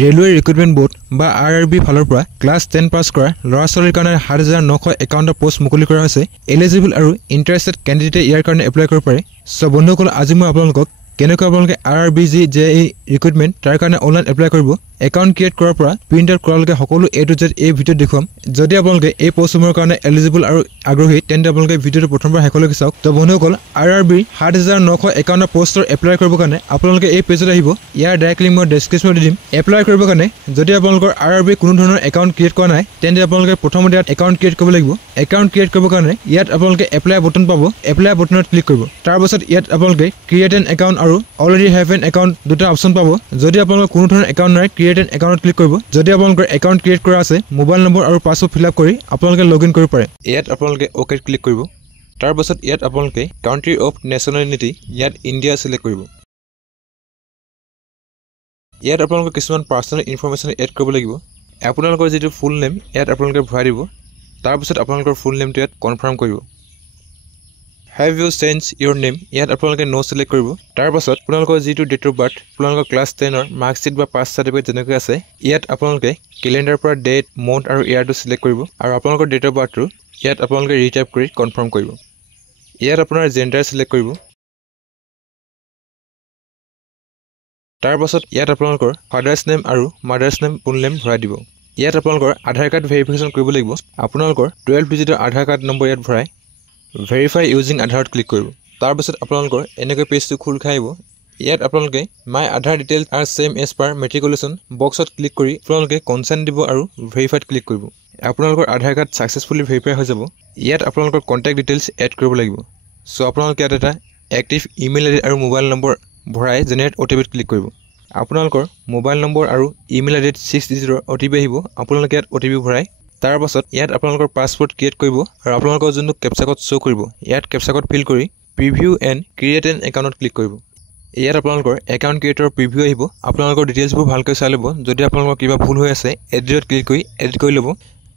Railway recruitment board বা RRB ফালৰ পৰা ক্লাছ 10 পাছ কৰা ল'ৰা-ছোৱালীৰ কাৰণে 7951টা পোষ্ট মুকলি কৰা হৈছে। এলিজিবল আৰু ইণ্টাৰেষ্টেড কেণ্ডিডেটে ইয়াৰ কাৰণে এপ্লাই কৰিব পাৰে। সো বন্ধুসকল, আজি মই আপোনালোকক কেনেকৈ আপোনালোকে RRB যে এই ৰিক্ৰুটমেণ্ট তাৰ কাৰণে অনলাইন এপ্লাই কৰিব, একাউণ্ট ক্ৰিয়েট কৰাৰ পৰা প্ৰিণ্ট আউট কৰালৈকে সকলো A to Z এই ভিডিঅ'ত দেখুৱাম। যদি আপোনালোকে এই পোষ্টসমূহৰ কাৰণে এলিজিবল আৰু আগ্ৰহী তেন্তে আপোনালোকে ভিডিঅ'টো প্ৰথমবাৰ শেষলৈকে চাওক। তো বন্ধুসকল, RRB 7951টা পোষ্টৰ এপ্লাই কৰিবৰ কাৰণে আপোনালোকে এই পেজত আহিব। ইয়াৰ ডাইৰেক্ট লিংক মই ডেছক্ৰিপশ্যনত দি দিম। এপ্লাই কৰিবৰ কাৰণে যদি আপোনালোকৰ RRB কোনো ধৰণৰ একাউণ্ট ক্ৰিয়েট কৰা নাই তেন্তে আপোনালোকে প্ৰথমতে ইয়াত একাউণ্ট ক্ৰিয়েট কৰিব লাগিব। একাউণ্ট ক্ৰিয়েট কৰিবৰ কাৰণে ইয়াত আপোনালোকে এপ্লাই বটন পাব। এপ্লাই বটনত ক্লিক কৰিব। তাৰ পাছত ইয়াত আপোনালোকে ক্ৰিয়েট এন একাউণ্ট আৰু অলৰেডি হেভ এন একাউণ্ট দুটা অপশ্যন পাব। যদি আপোনালোকৰ কোনো ধৰণৰ একাউণ্ট নাই, ক্ৰিয়েট এন একাউণ্টত ক্লিক কৰিব। যদি আপোনালোকৰ একাউণ্ট ক্ৰিয়েট কৰা আছে, মোবাইল নম্বৰ আৰু পাছৱৰ্ড ফিল আপ কৰি আপোনালোকে লগ ইন কৰিব পাৰে। ইয়াত আপোনালোকে অ'কেত ক্লিক কৰিব। তাৰ পাছত ইয়াত আপোনালোকে কাউণ্ট্ৰি অফ নেশ্যনেলিটি ইয়াত ইণ্ডিয়া চিলেক্ট কৰিব। ইয়াত আপোনালোকে কিছুমান পাৰ্চনেল ইনফৰমেশ্যন এড কৰিব লাগিব। আপোনালোকৰ যিটো ফুল নেম ইয়াত আপোনালোকে ভৰাই দিব। তাৰপিছত আপোনালোকৰ ফুল নেমটো ইয়াত কনফাৰ্ম কৰিব। Have you change your name ইয়াত আপোনালোকে ন' চিলেক্ট কৰিব। তাৰ পাছত আপোনালোকৰ যিটো ডেট অফ বাৰ্থ, আপোনালোকৰ ক্লাছ 10ৰ মাৰ্কশ্বিট বা পাছ চাৰ্টিফিকেট যেনেকৈ আছে, ইয়াত আপোনালোকে কেলেণ্ডাৰৰ পৰা ডেট, মন্থ আৰু ইয়াৰটো চিলেক্ট কৰিব। আৰু আপোনালোকৰ ডেট অফ বাৰ্থটো ইয়াত আপোনালোকে ৰিটাইপ কৰি কনফাৰ্ম কৰিব। ইয়াত আপোনাৰ জেণ্ডাৰ চিলেক্ট কৰিব। তাৰ পাছত ইয়াত আপোনালোকৰ ফাদাৰ্ছ নেম আৰু মাদাৰ্ছ নেম ফুল নেম ভৰাই দিব। ইয়াত আপোনালোকৰ আধাৰ কাৰ্ড ভেৰিফিকেশ্যন কৰিব লাগিব। আপোনালোকৰ 12 ডিজিটৰ আধাৰ কাৰ্ড নম্বৰ ইয়াত ভৰাই ভেৰিফাই ইউজিং আধাৰত ক্লিক কৰিব। তাৰপিছত আপোনালোকৰ এনেকৈ পেজটো খোল খাই আহিব। ইয়াত আপোনালোকে my Aadhaar details are same as per matriculation বক্সত ক্লিক কৰি আপোনালোকে কনচেণ্ট দিব আৰু ভেৰিফাইড ক্লিক কৰিব। আপোনালোকৰ আধাৰ কাৰ্ড ছাকচেছফুলি ভেৰিফাই হৈ যাব। ইয়াত আপোনালোকৰ কণ্টেক্ট ডিটেইলছ এড কৰিব লাগিব। চ' আপোনালোকে ইয়াত এটা এক্টিভ ইমেইল আইডি আৰু মোবাইল নম্বৰ ভৰাই জেনেৰেট OTPত ক্লিক কৰিব। আপোনালোকৰ মোবাইল নম্বৰ আৰু ইমেইল আইডিত 6 ডিজিটৰ OTP আহিব। আপোনালোকে ইয়াত OTP ভৰাই তাৰ পাছত ইয়াত আপোনালোকৰ পাছৱৰ্ড ক্ৰিয়েট কৰিব আৰু আপোনালোকৰ যোনটো কেপচা কোড শ্ব' কৰিব ইয়াত কেপচা কোড ফিল কৰি প্ৰিভিউ এণ্ড ক্ৰিয়েট এন একাউণ্টত ক্লিক কৰিব। ইয়াত আপোনালোকৰ একাউণ্ট ক্ৰিয়েটৰ প্ৰিভিউ আহিব। আপোনালোকৰ ডিটেইলছবোৰ ভালকৈ চাই ল'ব। যদি আপোনালোকৰ কিবা ভুল হৈ আছে এডিটত ক্লিক কৰি এডিট কৰি ল'ব।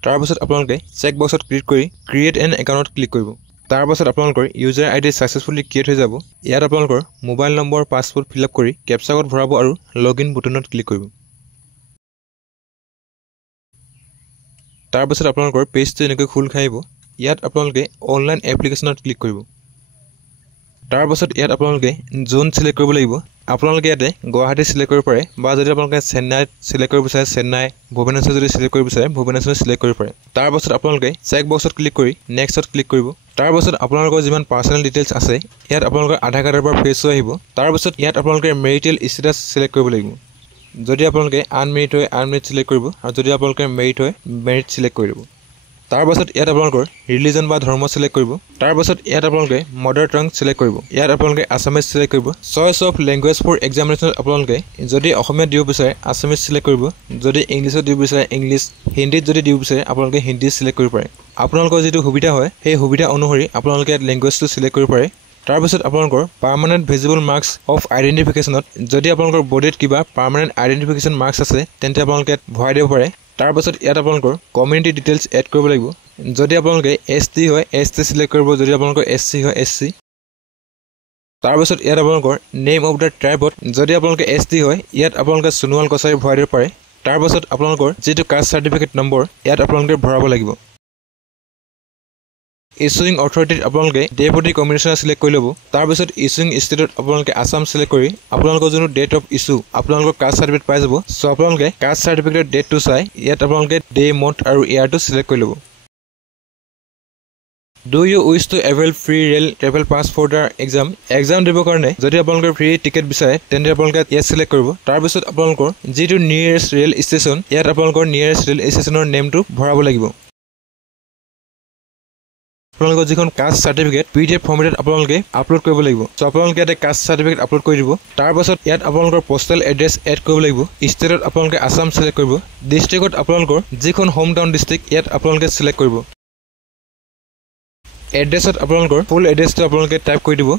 তাৰপাছত আপোনালোকে চেক বক্সত ক্লিক কৰি ক্ৰিয়েট এন একাউণ্টত ক্লিক কৰিব। তাৰপাছত আপোনালোকৰ ইউজাৰ আইডি ছাকচেছফুলি ক্ৰিয়েট হৈ যাব। ইয়াত আপোনালোকৰ mobile number password fill up কৰি কেপচা কোড ভৰাব আৰু লগ ইন বুটনত ক্লিক কৰিব। তাৰপাছত আপোনালোকৰ পেজটো এনেকৈ খোল খাই আহিব। ইয়াত আপোনালোকে অনলাইন এপ্লিকেশ্যনত ক্লিক কৰিব। তাৰপাছত ইয়াত আপোনালোকে জোন চিলেক্ট কৰিব লাগিব। আপোনালোকে ইয়াতে গুৱাহাটী চিলেক্ট কৰিব পাৰে বা যদি আপোনালোকে চেন্নাইত চিলেক্ট কৰিব বিচাৰে চেন্নাই, ভুৱনেশ্বৰ যদি চিলেক্ট কৰিব বিচাৰে ভুৱনেশ্বৰ চিলেক্ট কৰিব পাৰে। তাৰপাছত আপোনালোকে চেক বক্সত ক্লিক কৰি নেক্সটত ক্লিক কৰিব। তাৰপাছত আপোনালোকৰ যিমান পাৰ্চনেল ডিটেইলছ আছে ইয়াত আপোনালোকৰ আধাৰ কাৰ্ডৰ পৰা ফেচ হৈ আহিব। তাৰপাছত ইয়াত আপোনালোকে মেৰিটেল ষ্টেটাছ চিলেক্ট কৰিব লাগিব। যদি আপোনালোকে আনমেৰিড হয় আনমেৰিড চিলেক্ট কৰিব আৰু যদি আপোনালোকে মেৰিড হয় মেৰিড চিলেক্ট কৰি দিব। তাৰপাছত ইয়াত আপোনালোকৰ ৰিলিজন বা ধৰ্ম চিলেক্ট কৰিব। তাৰপাছত ইয়াত আপোনালোকে মাদাৰ টাং চিলেক্ট কৰিব। ইয়াত আপোনালোকে আছামিজ চিলেক্ট কৰিব। চইচ অফ লেংগুৱেজ ফৰ এক্সামিনেশ্যনত আপোনালোকে যদি অসমীয়াত দিব বিচাৰে আছামিজ চিলেক্ট কৰিব। যদি ইংলিছত দিব বিচাৰে ইংলিছ, হিন্দীত যদি দিব বিচাৰে আপোনালোকে হিন্দী চিলেক্ট কৰিব পাৰে। আপোনালোকৰ যিটো সুবিধা হয় সেই সুবিধা অনুসৰি আপোনালোকে ইয়াত লেংগুৱেজটো চিলেক্ট কৰিব পাৰে। তাৰপিছত আপোনালোকৰ পাৰ্মানেণ্ট ভিজিবল মাৰ্কছ অফ আইডেণ্টিফিকেশ্যনত যদি আপোনালোকৰ বডিত কিবা পাৰ্মানেণ্ট আইডেণ্টিফিকেশ্যন মাৰ্কছ আছে তেন্তে আপোনালোকে ইয়াত ভৰাই দিব পাৰে। তাৰপাছত ইয়াত আপোনালোকৰ কমিউনিটি ডিটেইলছ এড কৰিব লাগিব। যদি আপোনালোকে ST হয় ST চিলেক্ট কৰিব। যদি আপোনালোকৰ SC হয় SC। তাৰপাছত ইয়াত আপোনালোকৰ নেম অফ দ্য ট্ৰাইবত যদি আপোনালোকে ST হয় ইয়াত আপোনালোকে সোণোৱাল কছাৰী ভৰাই দিব পাৰে। তাৰপাছত আপোনালোকৰ যিটো কাষ্ট চাৰ্টিফিকেট নম্বৰ ইয়াত আপোনালোকে ভৰাব লাগিব। ইছুইং অথৰিটিত আপোনালোকে ডেপুটি কমিশ্যনাৰ চিলেক্ট কৰি ল'ব। তাৰপিছত ইছুইং ষ্টেটত আপোনালোকে আছাম চিলেক্ট কৰি আপোনালোকৰ যোনটো ডেট অফ ইছ্যু আপোনালোকৰ কাষ্ট চাৰ্টিফিকেট পাই যাব। চ' আপোনালোকে কাষ্ট চাৰ্টিফিকেটৰ ডেটটো চাই ইয়াত আপোনালোকে ডে, মন্থ আৰু ইয়াৰটো চিলেক্ট কৰি ল'ব। Do you wish to avail free rail travel pass for the exam দিবৰ কাৰণে যদি আপোনালোকে ফ্ৰী টিকেট বিচাৰে তেন্তে আপোনালোকে ইয়াত চিলেক্ট কৰিব। তাৰপিছত আপোনালোকৰ যিটো নিয়েৰেষ্ট ৰেল ষ্টেচন ইয়াত আপোনালোকৰ নিয়েৰেষ্ট ৰেল ষ্টেচনৰ নেমটো ভৰাব লাগিব। আপোনালোকৰ যিখন কাষ্ট চাৰ্টিফিকেট PDF ফৰ্মেটত আপোনালোকে আপলোড কৰিব লাগিব। চ' আপোনালোকে ইয়াতে কাষ্ট চাৰ্টিফিকেট আপলোড কৰি দিব। তাৰপাছত ইয়াত আপোনালোকৰ পোষ্টেল এড্ৰেছ এড কৰিব লাগিব। ষ্টেটত আপোনালোকে আছাম চিলেক্ট কৰিব। ডিষ্ট্ৰিক্টত আপোনালোকৰ যিখন হোম টাউন ডিষ্ট্ৰিক্ট ইয়াত আপোনালোকে চিলেক্ট কৰিব। এড্ৰেছত আপোনালোকৰ ফুল এড্ৰেছটো আপোনালোকে টাইপ কৰি দিব।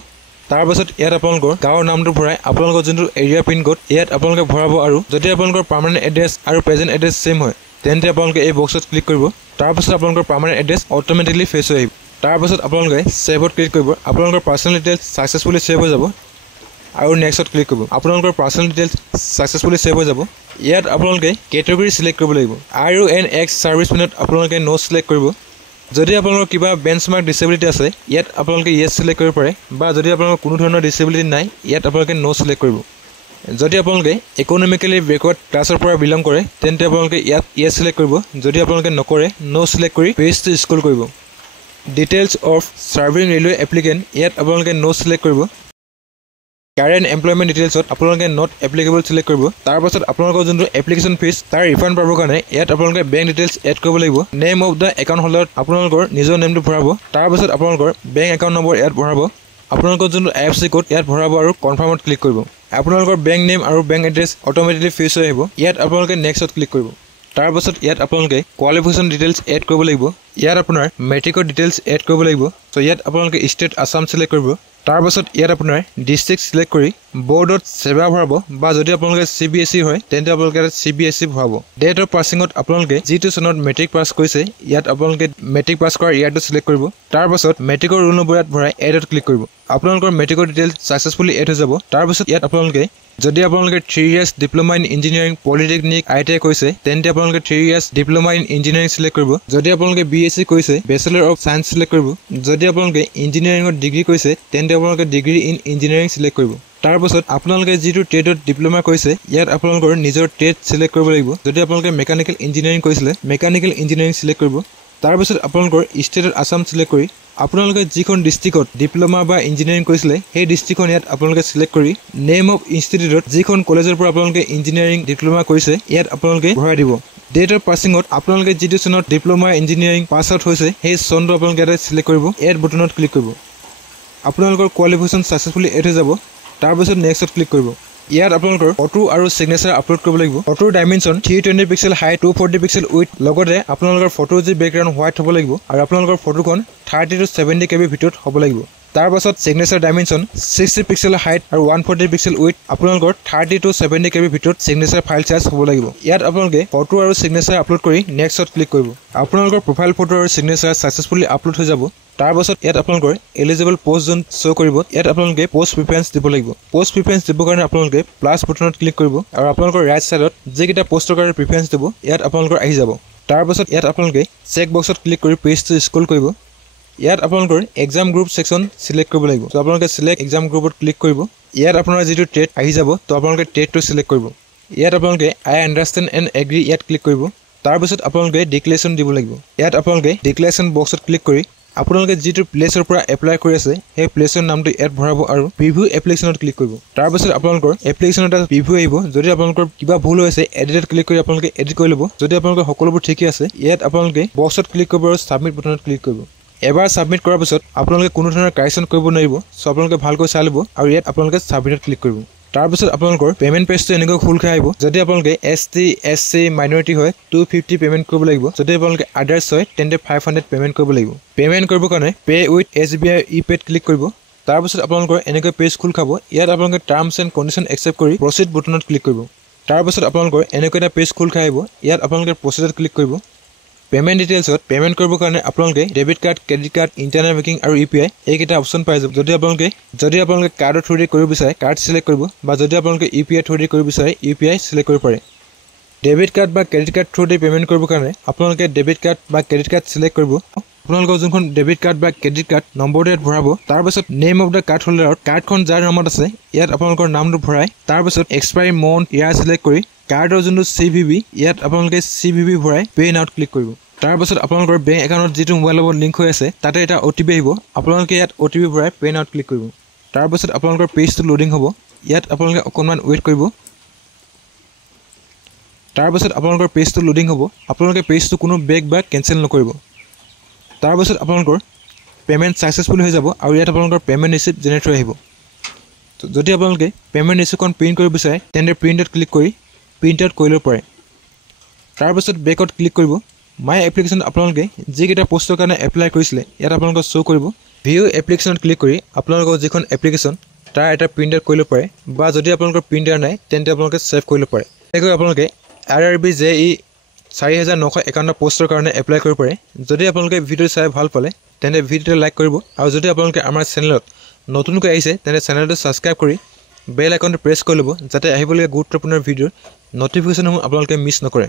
তাৰপাছত ইয়াত আপোনালোকৰ গাঁৱৰ নামটো ভৰাই আপোনালোকৰ যোনটো এৰিয়া পিন কোড ইয়াত আপোনালোকে ভৰাব। আৰু যদি আপোনালোকৰ পাৰ্মানেণ্ট এড্ৰেছ আৰু প্ৰেজেণ্ট এড্ৰেছ ছেম হয় তেন্তে আপোনালোকে এই বক্সত ক্লিক কৰিব। তাৰপাছত আপোনালোকৰ পাৰ্মানেণ্ট এড্ৰেছ অট'মেটিকলি ফেচ হৈ আহিব। তাৰপাছত আপোনালোকে ছেভত ক্লিক কৰিব। আপোনালোকৰ পাৰ্চনেল ডিটেইলছ ছাকচেছফুলি ছেভ হৈ যাব। আৰু নেক্সটত ক্লিক কৰিব আপোনালোকৰ পাৰ্সোনাল ডিটেইলছ সাকসেসফুলি সেভ হৈ যাব ইয়াত আপোনালোকে কেটেগৰী সিলেক্ট কৰিব লাগিব আৰু এন এক্স সাৰ্ভিস পিনত আপোনালোকে নো সিলেক্ট কৰিব যদি আপোনালোকৰ কিবা বেঞ্চমাৰ্ক ডিসেবিলিটি আছে ইয়াত আপোনালোকে ইয়েস সিলেক্ট কৰিব পাৰে বা যদি আপোনালোকৰ কোনো ধৰণৰ ডিসেবিলিটি নাই ইয়াত আপোনালোকে নো সিলেক্ট কৰিব যদি আপোনালোকে ইকোনমিক্যালি ব্যাকওয়াৰ্ড ক্লাছৰ পৰা বিলং কৰে তেন্তে আপোনালোকে ইয়াত ইয়েস সিলেক্ট কৰিব যদি আপোনালোকে নকৰে নো সিলেক্ট কৰি পেজটো স্ক্ৰল কৰিব ডিটেইলছ অফ সাৰ্ভিং ৰেলৱে এপ্লিকেন্ট ইয়াত আপোনালোকে নো সিলেক্ট কৰিব কাৰেন্ট এমপ্লয়মেন্ট ডিটেইলছত আপোনালোকে নট এপ্লিকেবল সিলেক্ট কৰিব তাৰ পাছত আপোনালোকৰ যোনটো এপ্লিকেশন ফিজ তাৰ ৰিফান্ড পাবৰ কাৰণে ইয়াত আপোনালোকে বেংক ডিটেইলছ এড কৰিব লাগিব name of the account holder আপোনালোকৰ নিজৰ নেমটো ভৰাব তাৰ পাছত আপোনালোকৰ বেংক একাউন্ট নম্বৰ ইয়াত ভৰাব আপোনালোকৰ যোনটো আইএফএসচি কোড ইয়াত ভৰাব আৰু কনফাৰ্মত ক্লিক কৰিব আপোনালোকৰ বেংক নেম আৰু বেংক এড্ৰেছ অটোমেটিকলি ফিক্স হৈ আহিব ইয়াত আপোনালোকে নেক্সটত ক্লিক কৰিব তাৰ পাছত ইয়াত আপোনালোকে কোৱালিফিকেশন ডিটেইলছ এড কৰিব লাগিব ইয়াত আপোনাৰ মেট্ৰিকৰ ডিটেইলছ এড কৰিব লাগিব সো ইয়াত আপোনালোকে ষ্টেট আসাম সিলেক্ট কৰিব তাৰ পাছত ইয়াত আপোনাৰ ডিস্ট্ৰিক্ট সিলেক্ট কৰি বোৰ্ডত সেৱা ভৰাব বা যদি আপোনালোকে সিবিএসই হয় তেন্তে আপোনালোকে সিবিএসই ভৰাব ডেট অফ পাছিংত আপোনালোকে যিটো সনত মেট্ৰিক পাছ কৰিছে ইয়াত আপোনালোকে মেট্ৰিক পাছ কৰা ইয়াৰটো সিলেক্ট কৰিব তাৰ পাছত মেট্ৰিকৰ ৰোল নম্বৰ ইয়াত ভৰাই এডত ক্লিক কৰিব আপোনালোকৰ মেট্ৰিকৰ ডিটেইলছ সাকসেসফুলি এড হৈ যাব তাৰ পাছত ইয়াত আপোনালোকে যদি আপোনালোকে 3 years diploma in engineering polytechnic ITI কৰিছে তেন্তে আপোনালোকে 3 years diploma in engineering select কৰিব যদি আপোনালোকে বিএসসি কৰিছে ব্যাচেলৰ অফ সায়েন্স সিলেক্ট কৰিব যদি আপোনালোকে ইঞ্জিনিয়াৰিংত ডিগ্ৰী কৰিছে তেন্তে আপোনালোকে ডিগ্ৰী ইন ইঞ্জিনিয়াৰিং সিলেক্ট কৰিব তাৰ পাছত আপোনালোকে যিটো ট্ৰেডত ডিপ্লোমা কৰিছে ইয়াত আপোনালোকৰ নিজৰ ট্ৰেড সিলেক্ট কৰিব লাগিব যদি আপোনালোকে মেকানিক্যাল ইঞ্জিনিয়াৰিং কৰিছিলে মেকানিক্যাল ইঞ্জিনিয়াৰিং সিলেক্ট কৰিব তাৰ পাছত আপোনালোকৰ ষ্টেটত আসাম সিলেক্ট কৰি আপোনালোকে যিখন ডিস্ট্ৰিক্টত ডিপ্লোমা বা ইঞ্জিনিয়াৰিং কৰিছিলে সেই ডিস্ট্ৰিক্টখন ইয়াত আপোনালোকে সিলেক্ট কৰি নেম অফ ইনষ্টিটিউটত যিখন কলেজৰ পৰা আপোনালোকে ইঞ্জিনিয়াৰিং ডিপ্লোমা কৰিছে ইয়াত আপোনালোকে ভৰাই দিব ডেট অফ পাছিংত আপোনালোকে যিটো চনত ডিপ্লোমা ইঞ্জিনিয়াৰিং পাছ আউট হৈছে সেই চনটো আপোনালোকে ইয়াত সিলেক্ট কৰিব এড বটনত ক্লিক কৰিব আপোনালোকৰ কোৱালিফিকেশন সাকসেসফুলি এড হৈ যাব তাৰ পাছত নেক্সটত ক্লিক কৰিব ইয়াত আপোনালোকৰ ফটো আৰু সিগনেচাৰ আপলোড কৰিব লাগিব ফটোৰ dimension 320 pixel height 240 pixel with লগতে আপোনালোকৰ ফটো যি বেকগ্ৰাউণ্ড হোৱাইট হ'ব লাগিব আৰু আপোনালোকৰ ফটোখন 30 to 70 KB ভিতৰত হ'ব লাগিব তাৰ পাছত সিগনেচাৰ ডাইমেনশন 60 পিক্সেল হাইট আৰু 140 পিক্সেল উইথ আপোনালোকৰ 30 to 70 KB ভিতৰত সিগনেচাৰ ফাইল সাইজ হ'ব লাগিব ইয়াত আপোনালোকে ফটো আৰু সিগনেচাৰ আপলোড কৰি নেক্সটত ক্লিক কৰিব আপোনালোকৰ প্ৰফাইল ফটো আৰু সিগনেচাৰ সাকসেসফুলি আপলোড হৈ যাব তাৰ পাছত ইয়াত আপোনালোকৰ এলিজিবল পোষ্ট জোন শো কৰিব ইয়াত আপোনালোকে পোষ্ট প্ৰিফাৰেন্স দিব লাগিব পোষ্ট প্ৰিফাৰেন্স দিব কাৰণে আপোনালোকে প্লাস বটনত ক্লিক কৰিব আৰু আপোনালোকৰ ৰাইট সাইডত যেকিটা পোষ্টৰ কাৰণে প্ৰিফাৰেন্স দিব ইয়াত আপোনালোকৰ আহি যাব তাৰ পাছত ইয়াত আপোনালোকে চেক বক্সত ক্লিক কৰি পেজটো স্ক্ৰল কৰিব ইয়াত আপোনালোকৰ এক্সাম গ্ৰুপ সেকশন সিলেক্ট কৰিব লাগিব তো আপোনালোকে সিলেক্ট এক্সাম গ্ৰুপত ক্লিক কৰিব ইয়াত আপোনাৰ যেটো ট্ৰেড আহি যাব তো আপোনালোকে ট্ৰেডটো সিলেক্ট কৰিব ইয়াত আপোনালোকে আই আন্ডাৰষ্টেণ্ড এণ্ড এগ্ৰি ইয়াত ক্লিক কৰিব তাৰ পাছত আপোনালোকে ডিক্লেৰেশ্যন দিব লাগিব ইয়াত আপোনালোকে ডিক্লেৰেশ্যন বক্সত ক্লিক কৰি আপোনালোকে যেটো প্লেসৰ পৰা এপ্লাই কৰি আছে সেই প্লেসৰ নামটো এড ভৰাব আৰু প্ৰিভিউ এপ্লিকেশনত ক্লিক কৰিব তাৰ পাছত আপোনালোকৰ এপ্লিকেশনত এটা প্ৰিভিউ আহিব যদি আপোনালোকৰ কিবা ভুল হৈছে এডিটত ক্লিক কৰি আপোনালোকে এডিট কৰি ল'ব যদি আপোনালোকৰ সকলোবোৰ ঠিকই আছে ইয়াত আপোনালোকে বক্সত ক্লিক কৰিব আৰু সাবমিট বটনত ক্লিক কৰিব এবাৰ সাবমিট কৰাৰ পিছত আপোনালোকে কোনো ধৰণৰ কাৰেকচন কৰিব নোৱাৰিব সো আপোনালোকে ভালকৈ চাই ল'ব আৰু ইয়াত আপোনালোকে সাবমিটত ক্লিক কৰিব তাৰ পিছত আপোনালোকৰ পেমেন্ট পেজটো এনেকৈ খুল খাই আহিব যদি আপোনালোকে এসটি এসসি মাইনৰিটি হয় 250 পেমেন্ট কৰিব লাগিব যদি আপোনালোকে আদাৰ্স হয় তেন্তে 500 পেমেন্ট কৰিব লাগিব পেমেন্ট কৰিবৰ কাৰণে পে উইথ এছবিআই ইপেড ক্লিক কৰিব তাৰ পিছত আপোনালোকৰ এনেকৈ পেজ খুল খাব ইয়াত আপোনালোকে টাৰ্মছ এণ্ড কণ্ডিশ্যন একচেপ্ট কৰি প্ৰসিড বটনত ক্লিক কৰিব তাৰ পিছত আপোনালোকৰ এনেকৈ এটা পেজ খুল খাই আহিব ইয়াত আপোনালোকে প্ৰসিডত ক্লিক কৰিব পেমেন্ট ডিটেইলছত পেমেন্ট কৰিবৰ কাৰণে আপোনালোকে debit card credit card internet banking আৰু ইউপিআই এইকেইটা অপচন পাই যাব যদি আপোনালোকে কাৰ্ডৰ থ্ৰুদি কৰিব বিচাৰে কাৰ্ড সিলেক্ট কৰিব বা যদি আপোনালোকে ইউপিআই থ্ৰুদি কৰিব বিচাৰে ইউপিআই সিলেক্ট কৰিব পাৰে ডেবিট কাৰ্ড বা ক্ৰেডিট কাৰ্ড থ্ৰুদি পেমেন্ট কৰিবৰ কাৰণে আপোনালোকে ডেবিট কাৰ্ড বা ক্ৰেডিট কাৰ্ড সিলেক্ট কৰিব আপোনালোকৰ যোনখন ডেবিট কাৰ্ড বা ক্ৰেডিট কাৰ্ড নম্বৰটো ইয়াত ভৰাব তাৰ পাছত নেম অফ দা কাৰ্ড হোল্ডাৰত কাৰ্ডখন যাৰ নামত আছে ইয়াত আপোনালোকৰ নামটো ভৰাই তাৰ পাছত এক্সপায়াৰি মন্থ ইয়াৰ সিলেক্ট কৰি কাৰ্ডৰ যোনটো সিভিভি ইয়াত আপোনালোকে সিভিভি ভৰাই পে নাউত ক্লিক কৰিব তাৰ পাছত আপোনালোকৰ বেংক একাউণ্টত যেটো মোবাইল লগত লিংক হৈ আছে তাতে এটা ওটিপি আহিব আপোনালোকে ইয়াত ওটিপি ভৰাই পে নাউত ক্লিক কৰিব তাৰ পাছত আপোনালোকৰ পেজটো লোডিং হ'ব ইয়াত আপোনালোকে অকণমান ওয়েট কৰিব তাৰ পাছত আপোনালোকৰ পেজটো লোডিং হ'ব আপোনালোকে পেজটো কোনো বেক বা কেনসেল নকৰিব তাৰ পাছত আপোনালোকৰ পেমেন্ট সাকসেসফুল হৈ যাব আৰু ইয়াত আপোনালোকৰ পেমেন্ট ৰিসিপ্ট জেনেৰেট হৈ আহিব যদি আপোনালোকে পেমেন্ট ৰিসিপ্টখন প্ৰিন্ট কৰিব বিচাৰে তেন্তে প্ৰিন্টত ক্লিক কৰি প্ৰিন্ট আউট কৰি ল'ব পাৰে তাৰ পাছত বেকত ক্লিক কৰিব মাই এপ্লিকেশন আপোনালোকে যেকিটা পোষ্টৰ কাৰণে এপ্লাই কৰিছিলে ইয়াত আপোনালোকক শো কৰিব ভিউ এপ্লিকেশনত ক্লিক কৰি আপোনালোকৰ যিখন এপ্লিকেশন তাৰ এটা প্ৰিন্ট আউট কৰি ল'ব পাৰে বা যদি আপোনালোকৰ প্ৰিন্টাৰ নাই তেন্তে আপোনালোকে সেভ কৰি ল'ব পাৰে একৈ আপোনালোকে আৰআৰবি জেই 4951 পোষ্টৰ কাৰণে এপ্লাই কৰিব পাৰে যদি আপোনালোকে ভিডিও চাই ভাল পালে তেন্তে ভিডিওটো লাইক কৰিব আৰু যদি আপোনালোকে আমাৰ চেনেলত নতুনকৈ আহিছে তেন্তে চেনেলটো সাবস্ক্ৰাইব কৰি বেল আইকনটো প্ৰেছ কৰি ল'ব যাতে আহিবলগীয়া গুৰুত্বপূৰ্ণ ভিডিঅ'ৰ ন'টিফিকেশ্যনসমূহ আপোনালোকে মিছ নকৰে।